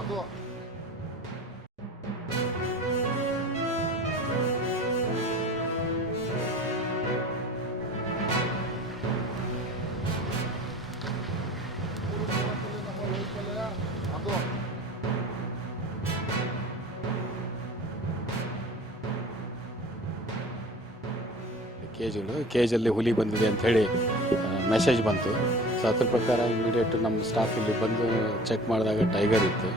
ಅದು ಕೇಜಲ್ಲಿ ಹುಲಿ ಬಂದಿದೆ ಅಂಥೇಳಿ ಮೆಸೇಜ್ ಬಂತು. ಸೊ ಅದ್ರ ಪ್ರಕಾರ ಇಮಿಡಿಯೇಟ್ ನಮ್ಮ ಸ್ಟಾಫ್ ಇಲ್ಲಿ ಬಂದು ಚೆಕ್ ಮಾಡಿದಾಗ ಟೈಗರ್ ಇತ್ತು.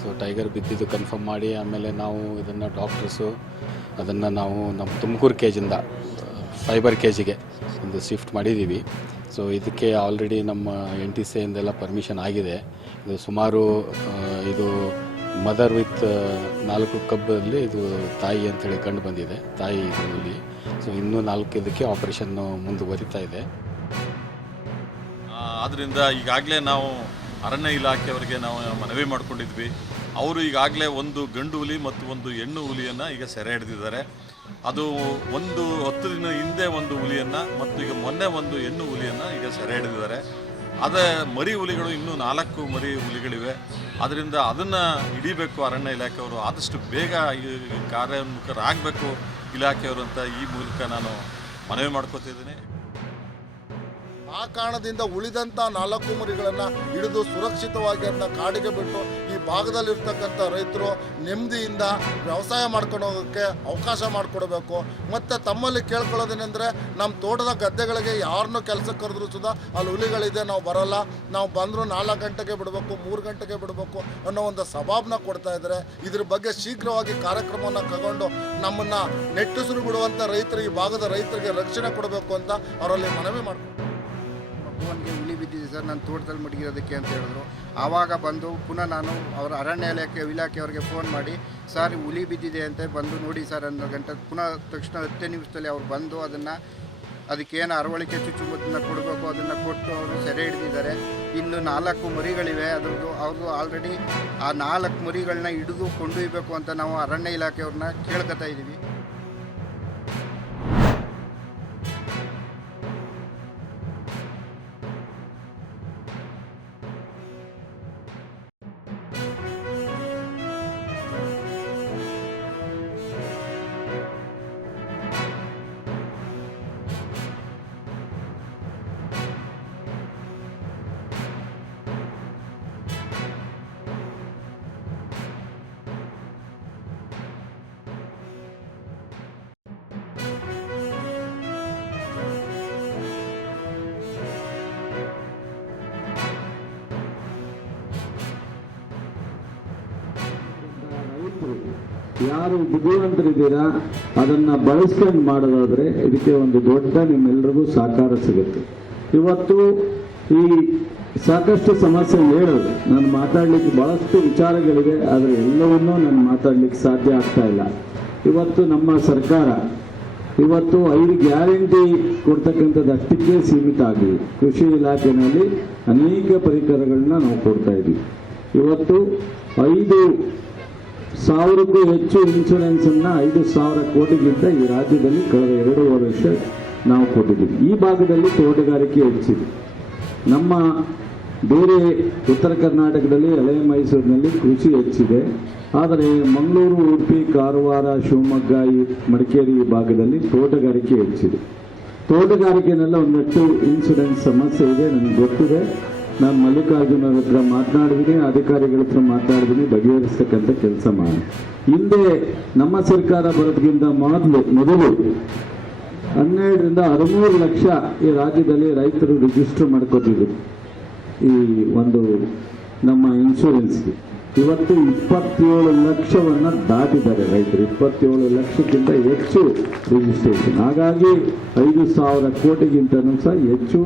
ಸೊ ಟೈಗರ್ ಬಿದ್ದಿದ್ದು ಕನ್ಫರ್ಮ್ ಮಾಡಿ ಆಮೇಲೆ ನಾವು ಇದನ್ನು ಡಾಕ್ಟರ್ಸು ಅದನ್ನು ನಾವು ನಮ್ಮ ತುಮಕೂರು ಕೇಜಿಂದ ಫೈಬರ್ ಕೇಜಿಗೆ ಒಂದು ಶಿಫ್ಟ್ ಮಾಡಿದ್ದೀವಿ. ಸೊ ಇದಕ್ಕೆ ಆಲ್ರೆಡಿ ನಮ್ಮ NTCAಯಿಂದೆಲ್ಲ ಪರ್ಮಿಷನ್ ಆಗಿದೆ. ಇದು ಸುಮಾರು ಇದು ಮದರ್ ವಿತ್ 4 ಕಬ್ಬಲ್ಲಿ ಇದು ತಾಯಿ ಅಂಥೇಳಿ ಕಂಡು ಬಂದಿದೆ, ತಾಯಿ ಇದು ಹುಲಿ. ಸೊ ಇನ್ನೂ 4 ಇದಕ್ಕೆ ಆಪರೇಷನ್ನು ಮುಂದುವರಿತಾ ಇದೆ. ಆದ್ದರಿಂದ ಈಗಾಗಲೇ ನಾವು ಅರಣ್ಯ ಇಲಾಖೆಯವರಿಗೆ ನಾವು ಮನವಿ ಮಾಡಿಕೊಂಡಿದ್ವಿ. ಅವರು ಈಗಾಗಲೇ ಒಂದು ಗಂಡು ಹುಲಿ ಮತ್ತು ಒಂದು ಹೆಣ್ಣು ಹುಲಿಯನ್ನು ಈಗ ಸೆರೆ ಹಿಡಿದಿದ್ದಾರೆ. ಅದು 10 ದಿನ ಹಿಂದೆ ಒಂದು ಹುಲಿಯನ್ನು ಮತ್ತು ಈಗ ಮೊನ್ನೆ ಒಂದು ಹೆಣ್ಣು ಹುಲಿಯನ್ನು ಈಗ ಸೆರೆ ಹಿಡಿದಿದ್ದಾರೆ. ಅದೇ ಮರಿ ಹುಲಿಗಳು ಇನ್ನೂ 4 ಮರಿ ಹುಲಿಗಳಿವೆ. ಆದ್ದರಿಂದ ಅದನ್ನು ಹಿಡಿಬೇಕು ಅರಣ್ಯ ಇಲಾಖೆಯವರು, ಆದಷ್ಟು ಬೇಗ ಈ ಕಾರ್ಯೋನ್ಮುಖರಾಗಬೇಕು ಇಲಾಖೆಯವರು ಅಂತ ಈ ಮೂಲಕ ನಾನು ಮನವಿ ಮಾಡ್ಕೋತಿದ್ದೀನಿ. ಆ ಕಾರಣದಿಂದ ಉಳಿದಂಥ 4 ಮರಿಗಳನ್ನು ಹಿಡಿದು ಸುರಕ್ಷಿತವಾಗಿ ಅದನ್ನ ಕಾಡಿಗೆ ಬಿಟ್ಟು ಈ ಭಾಗದಲ್ಲಿರ್ತಕ್ಕಂಥ ರೈತರು ನೆಮ್ಮದಿಯಿಂದ ವ್ಯವಸಾಯ ಮಾಡ್ಕೊಂಡು ಹೋಗೋಕ್ಕೆ ಅವಕಾಶ ಮಾಡಿಕೊಡ್ಬೇಕು. ಮತ್ತು ತಮ್ಮಲ್ಲಿ ಕೇಳ್ಕೊಳ್ಳೋದೇನೆಂದರೆ, ನಮ್ಮ ತೋಟದ ಗದ್ದೆಗಳಿಗೆ ಯಾರನ್ನೂ ಕೆಲಸಕ್ಕೆ ಕರೆದ್ರೂ ಸುಧಾ ಅಲ್ಲಿ ಹುಲಿಗಳಿದೆ, ನಾವು ಬರೋಲ್ಲ, ನಾವು ಬಂದರೂ 4 ಗಂಟೆಗೆ ಬಿಡಬೇಕು, 3 ಗಂಟೆಗೆ ಬಿಡಬೇಕು ಅನ್ನೋ ಒಂದು ಸವಾಬನ್ನ ಕೊಡ್ತಾ ಇದ್ದಾರೆ. ಇದ್ರ ಬಗ್ಗೆ ಶೀಘ್ರವಾಗಿ ಕಾರ್ಯಕ್ರಮವನ್ನು ತಗೊಂಡು ನಮ್ಮನ್ನು ನೆಟ್ಟುಸಿರು ಬಿಡುವಂಥ ರೈತರು, ಈ ಭಾಗದ ರೈತರಿಗೆ ರಕ್ಷಣೆ ಕೊಡಬೇಕು ಅಂತ ಅವರಲ್ಲಿ ಮನವಿ ಮಾಡ್ತಾರೆ. ಫೋನ್ಗೆ ಹುಲಿ ಬಿದ್ದಿದೆ ಸರ್, ನನ್ನ ತೋಟದಲ್ಲಿ ಮಡಗಿರೋದಕ್ಕೆ ಅಂತ ಹೇಳಿದ್ರು. ಆವಾಗ ಬಂದು ಪುನಃ ನಾನು ಅವರ ಅರಣ್ಯ ಇಲಾಖೆಯವರಿಗೆ ಫೋನ್ ಮಾಡಿ, ಸರ್ ಹುಲಿ ಬಿದ್ದಿದೆ ಅಂತ ಬಂದು ನೋಡಿ ಸರ್ ಅನ್ನೋ ಗಂಟೆ ಪುನಃ ತಕ್ಷಣ 10 ನಿಮಿಷದಲ್ಲಿ ಅವ್ರು ಬಂದು ಅದಕ್ಕೇನು ಅರವಳಿಕೆ ಚುಚ್ಚುಮದ್ದನ್ನು ಕೊಡಬೇಕು ಅದನ್ನು ಕೊಟ್ಟು ಅವರು ಸೆರೆ ಹಿಡಿದಿದ್ದಾರೆ. ಇನ್ನು 4 ಮರಿಗಳಿವೆ. ಅವ್ರದ್ದು ಆಲ್ರೆಡಿ ಆ 4 ಮರಿಗಳನ್ನ ಹಿಡಿದು ಕೊಂಡೊಯ್ಯಬೇಕು ಅಂತ ನಾವು ಅರಣ್ಯ ಇಲಾಖೆಯವ್ರನ್ನ ಕೇಳ್ಕೊತಾ ಇದ್ದೀವಿ. ಯಾರು ಬುದ್ಧಿವಂತರಿದ್ದೀರಾ ಅದನ್ನು ಬಳಸ್ಕೊಂಡು ಮಾಡೋದಾದರೆ ಇದಕ್ಕೆ ಒಂದು ದೊಡ್ಡ ನಿಮ್ಮೆಲ್ಲರಿಗೂ ಸಹಕಾರ ಸಿಗುತ್ತೆ. ಇವತ್ತು ಈ ಸಾಕಷ್ಟು ಸಮಸ್ಯೆ ಹೇಳೋದು, ನಾನು ಮಾತಾಡಲಿಕ್ಕೆ ಭಾಳಷ್ಟು ವಿಚಾರಗಳಿವೆ, ಆದರೆ ಎಲ್ಲವನ್ನೂ ನಾನು ಮಾತಾಡಲಿಕ್ಕೆ ಸಾಧ್ಯ ಆಗ್ತಾ ಇಲ್ಲ. ಇವತ್ತು ನಮ್ಮ ಸರ್ಕಾರ 5 ಗ್ಯಾರಂಟಿ ಕೊಡ್ತಕ್ಕಂಥದ್ದು ಅಷ್ಟಕ್ಕೆ ಸೀಮಿತ ಆಗಿದೆ. ಕೃಷಿ ಇಲಾಖೆಯಲ್ಲಿ ಅನೇಕ ಪರಿಕರಗಳನ್ನ ನಾವು ಕೊಡ್ತಾ ಇದ್ದೀವಿ. ಇವತ್ತು 5,000ಕ್ಕೂ ಹೆಚ್ಚು ಇನ್ಶೂರೆನ್ಸನ್ನು 5,000 ಕೋಟಿಗಿಂತ ಈ ರಾಜ್ಯದಲ್ಲಿ ಕಳೆದ 2.5 ವರ್ಷ ನಾವು ಕೊಟ್ಟಿದ್ದೀವಿ. ಈ ಭಾಗದಲ್ಲಿ ತೋಟಗಾರಿಕೆ ಹೆಚ್ಚಿದೆ. ನಮ್ಮ ಬೇರೆ ಉತ್ತರ ಕರ್ನಾಟಕದಲ್ಲಿ, ಹಳೆಯ ಮೈಸೂರಿನಲ್ಲಿ ಕೃಷಿ ಹೆಚ್ಚಿದೆ. ಆದರೆ ಮಂಗಳೂರು, ಉಡುಪಿ, ಕಾರವಾರ, ಶಿವಮೊಗ್ಗ, ಈ ಮಡಿಕೇರಿ ಈ ಭಾಗದಲ್ಲಿ ತೋಟಗಾರಿಕೆ ಹೆಚ್ಚಿದೆ. ತೋಟಗಾರಿಕೆನೆಲ್ಲ ಒಂದಷ್ಟು ಇನ್ಶೂರೆನ್ಸ್ ಸಮಸ್ಯೆ ಇದೆ, ನನಗೆ ಗೊತ್ತಿದೆ. ನಾನು ಮಲ್ಲಿಕಾರ್ಜುನ ಹತ್ರ ಮಾತನಾಡಿದ್ದೀನಿ, ಅಧಿಕಾರಿಗಳ ಹತ್ರ ಮಾತನಾಡಿದ್ದೀನಿ, ಬಗೆಹರಿಸ್ತಕ್ಕಂಥ ಕೆಲಸ ಮಾಡಿ. ಹಿಂದೆ ನಮ್ಮ ಸರ್ಕಾರ ಬರೋದಕ್ಕಿಂತ ಮೊದಲು 12ರಿಂದ 13 ಲಕ್ಷ ಈ ರಾಜ್ಯದಲ್ಲಿ ರೈತರು ರಿಜಿಸ್ಟರ್ ಮಾಡ್ಕೊತಿದ್ರು ಈ ಒಂದು ನಮ್ಮ ಇನ್ಶೂರೆನ್ಸ್ಗೆ. ಇವತ್ತು 27 ಲಕ್ಷವನ್ನು ದಾಟಿದ್ದಾರೆ ರೈತರು. 27 ಲಕ್ಷಕ್ಕಿಂತ ಹೆಚ್ಚು ರಿಜಿಸ್ಟ್ರೇಷನ್. ಹಾಗಾಗಿ 5,000 ಕೋಟಿಗಿಂತನೂ ಸಹ ಹೆಚ್ಚು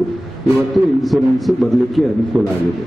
ಇವತ್ತು ಇನ್ಶೂರೆನ್ಸ್ ಬರಲಿಕ್ಕೆ ಅನುಕೂಲ ಆಗಿದೆ.